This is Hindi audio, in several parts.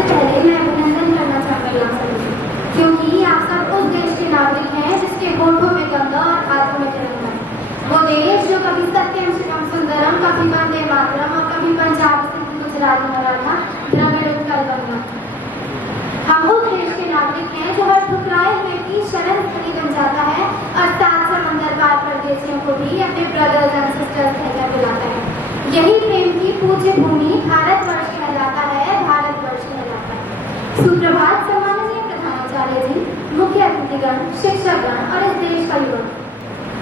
सबसे पहले मैं अभिनंदन करना चाहूँगी आप सभी, क्योंकि आप सब उस देश के नागरिक हैं जिसके होठों में गंगा और हाथों में तिरंगा। वो देश जो कभी सत्यम शिवम सुंदरम, कभी वंदे मातरम और कभी पंजाब सिंध गुजरात मराठा द्रविड़ उत्कल गंगा। हम उस देश के नागरिक हैं जो हर ठुकराए हुए की शरण स्थली बन जाता है और 7 समंदर पार परदेशियों को भी अपने ब्रदर्स एंड सिस्टर्स कहकर बुलाता है। यही प्रेम की पूज्य भूमि भारतवर्ष कहलाता है, भारतवर्ष कहलाता है। सुप्रभात सम्माननीय प्रधानाचार्य जी, मुख्य अतिथिगण, शिक्षकगण और इस देश का युवा।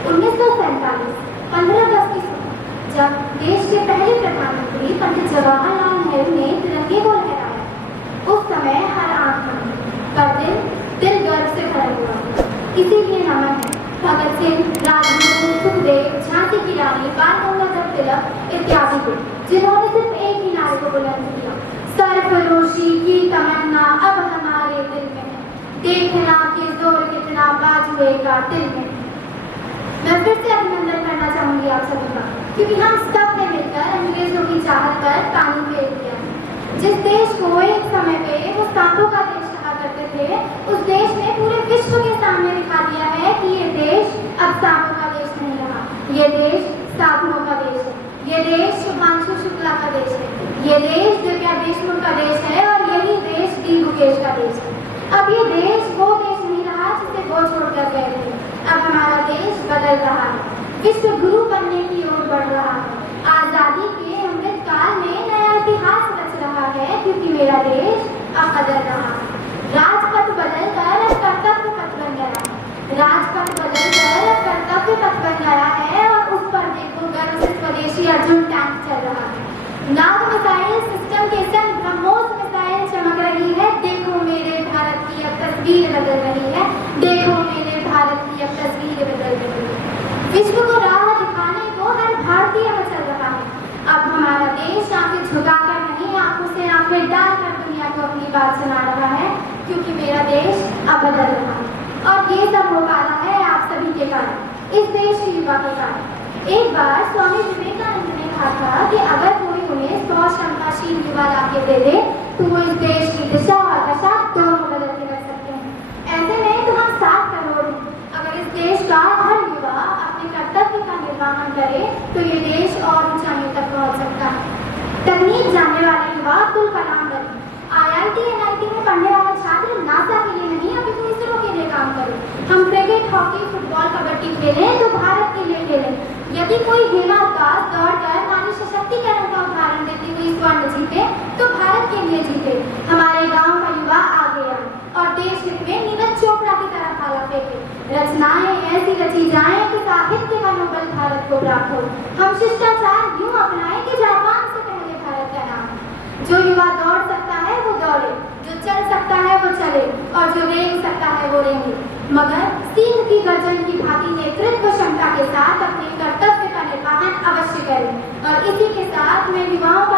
1947 15 अगस्त की सुबह जब देश के पहले प्रधानमंत्री पंडित जवाहरलाल नेहरू ने तिरंगे को लहराया, उस समय हर आंख नम, पर दिल गर्व से भरा हुआ। इसीलिए नमन है भगत सिंह, राजगुरु, सुखदेव, झांसी की रानी, बाल गंगाधर तिलक इत्यादि को, जिन्होंने सिर्फ एक ही नारे को बुलंद किया, सरफरोशी की तमन्ना अब हमारे दिल में है, देखना कि जोर कितना बाजुए का दिल में। मैं फिर से अभिनंदन करना चाहूंगी आप सभी का, क्योंकि हम सब ने मिलकर अंग्रेजों की चाहत पर पानी फेर दिया। जिस देश को एक समय पे वो सांपों का देश कहा करते थे, उस देश ने पूरे विश्व के सामने दिखा दिया है कि ये देश अब सांपों का देश नहीं रहा, ये देश साधुओं का देश है, ये देश शुभांशु शुक्ला का देश है, ये देश दिव्या देशमुख का देश है और यही देश डी मुकेश का देश है। अब ये देश वो देश नहीं रहा जिसे वो छोड़कर गए थे। अब हमारा देश बदल रहा है, विश्व गुरु बनने की ओर बढ़ रहा है, आजादी के अमृत काल में नया इतिहास रच रहा है, क्योंकि मेरा देश अब बदल रहा है। राजपथ बदलकर अब कर्तव्य पथ बन गया, राजपथ बदलकर अब कर्तव्य पथ बन गया है और उस पर देखो गर्व से स्वदेशी अर्जुन टैंक चल रहा है। नाग मिसाइल सिस्टम के संग ब्रह्मोस मिसाइल चमक रही है, देखो मेरे भारत की अब तस्वीर बदल रही है, देखो मेरे भारत की अब तस्वीर बदल रही है। विश्व को राह दिखाने को हर भारतीय में चल रहा है। अब हमारा देश आंखें झुकाकर नहीं, आंखों से आंखें डालकर दुनिया को अपनी बात सुना रहा है, क्योंकि मेरा देश अब बदल रहा है और ये सब हो पा रहा है आप सभी के कारण, इस देश के युवा के कारण। एक बार स्वामी विवेकानंद ने कहा था कि अगर कोई उन्हें 100 क्षमताशील युवा लाके दे दे तो वो इस देश की दिशा और दशा दोनों बदल के रख सकते हैं। ऐसे में तो हम 7 करोड़ हैं। अगर इस देश का हर युवा अपने कर्तव्य का निर्वहन करे तो ये देश और ऊंचाइयों तक पहुंच सकता है। तकनीक जानने वाले युवा अब्दुल कलाम बने, IIT NIT में पढ़ने वाला छात्र नासा के लिए नहीं अभी तो इसरो के लिए काम करे। हम क्रिकेट, हॉकी, फुटबॉल, कबड्डी खेलें तो भारत के लिए खेलें। यदि कोई हेमावकाश दौड़कर नारी सशक्तिकरण का उदाहरण देती हुई स्वर्ण जीते तो भारत के लिए जीते। हमारे गांव का युवा आगे आए और देश हित में नीरज चोपड़ा की तरह भाला फेंके, रचनाएं ऐसी रची जाएं कि साहित्य का नोबेल भारत को प्राप्त हो। हम शिष्टाचार यूं अपनाएं कि जापान से पहले भारत का नाम। जो युवा दौड़ सकता है वो दौड़े, जो चल सकता है वो चले और जो रेंग सकता है वो रेंगे, मगर सिंह की गर्जन की भांति नेतृत्व क्षमता के साथ अपने कर्तव्य का निर्वहन अवश्य करें। और इसी के साथ मैं युवाओं का